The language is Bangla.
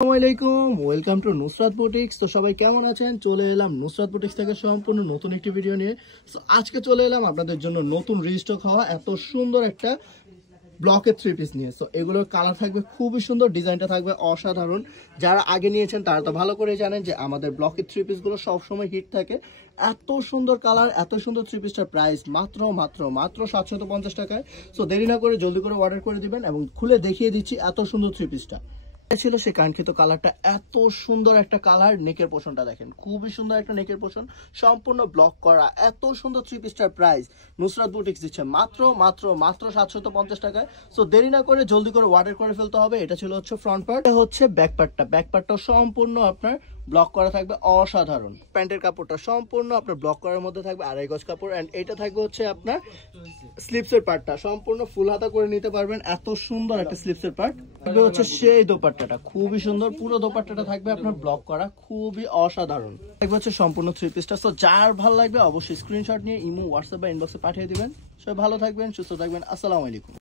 আসসালামাইকুম, ওয়েলকাম টু নুসরাত বুটিক্স। তো সবাই কেমন আছেন? চলে এলাম নুসরাত বুটিক্স থেকে সম্পূর্ণ নতুন একটি ভিডিও নিয়ে। সো আজকে চলে এলাম আপনাদের জন্য নতুন রিস্টক হওয়া এত সুন্দর একটা ব্লকের থ্রি পিস নিয়ে। সো এগুলোর কালার থাকবে খুবই সুন্দর, ডিজাইনটা থাকবে অসাধারণ। যারা আগে নিয়েছেন তারা তো ভালো করে জানেন যে আমাদের ব্লকের থ্রি পিসগুলো সবসময় হিট থাকে। এত সুন্দর কালার, এত সুন্দর থ্রি পিসটার প্রাইস মাত্র মাত্র মাত্র 750 টাকায়। সো দেরি না করে জলদি করে অর্ডার করে দিবেন এবং খুলে দেখিয়ে দিচ্ছি এত সুন্দর থ্রি পিসটা ছিল। সে কাঙ্ক্ষিত কালারটা, এত সুন্দর একটা কালার। নেকের পোর্শনটা দেখেন, খুবই সুন্দর একটা নেকের পোর্শন, সম্পূর্ণ ব্লক করা। এত সুন্দর থ্রি পিসটার প্রাইস নুসরাত বুটিক্স দিচ্ছে মাত্র মাত্র মাত্র 750 টাকায়। সো দেরি না করে জলদি করে অর্ডার করে ফেলতে হবে। এটা ছিল হচ্ছে ফ্রন্ট পার্ট, হচ্ছে ব্যাক পার্টটা। ব্যাক পার্টটাও সম্পূর্ণ আপনার ব্লক করা থাকবে, অসাধারণ। প্যান্টের কাপড়টা সম্পূর্ণ আপনার ব্লক করার মধ্যে থাকবে, 2.5 গজ কাপড়। এন্ড এটা থাকবে হচ্ছে আপনার স্লিপসের পার্টটা, সম্পূর্ণ ফুল হাতা করে নিতে পারবেন। এত সুন্দর একটা স্লিপসের পার্ট থাকবে হচ্ছে সেই দোপাট্টাটা, খুবই সুন্দর। পুরো দোপাট্টাটা থাকবে আপনার ব্লক করা, খুবই অসাধারণ থাকবে হচ্ছে সম্পূর্ণ থ্রি পিসটা। সো যার ভালো লাগবে অবশ্যই স্ক্রিনশট নিয়ে ইমো, হোয়াটসঅ্যাপ বা ইনবক্সে পাঠিয়ে দিবেন। সবাই ভালো থাকবেন, সুস্থ থাকবেন। আসসালামু আলাইকুম।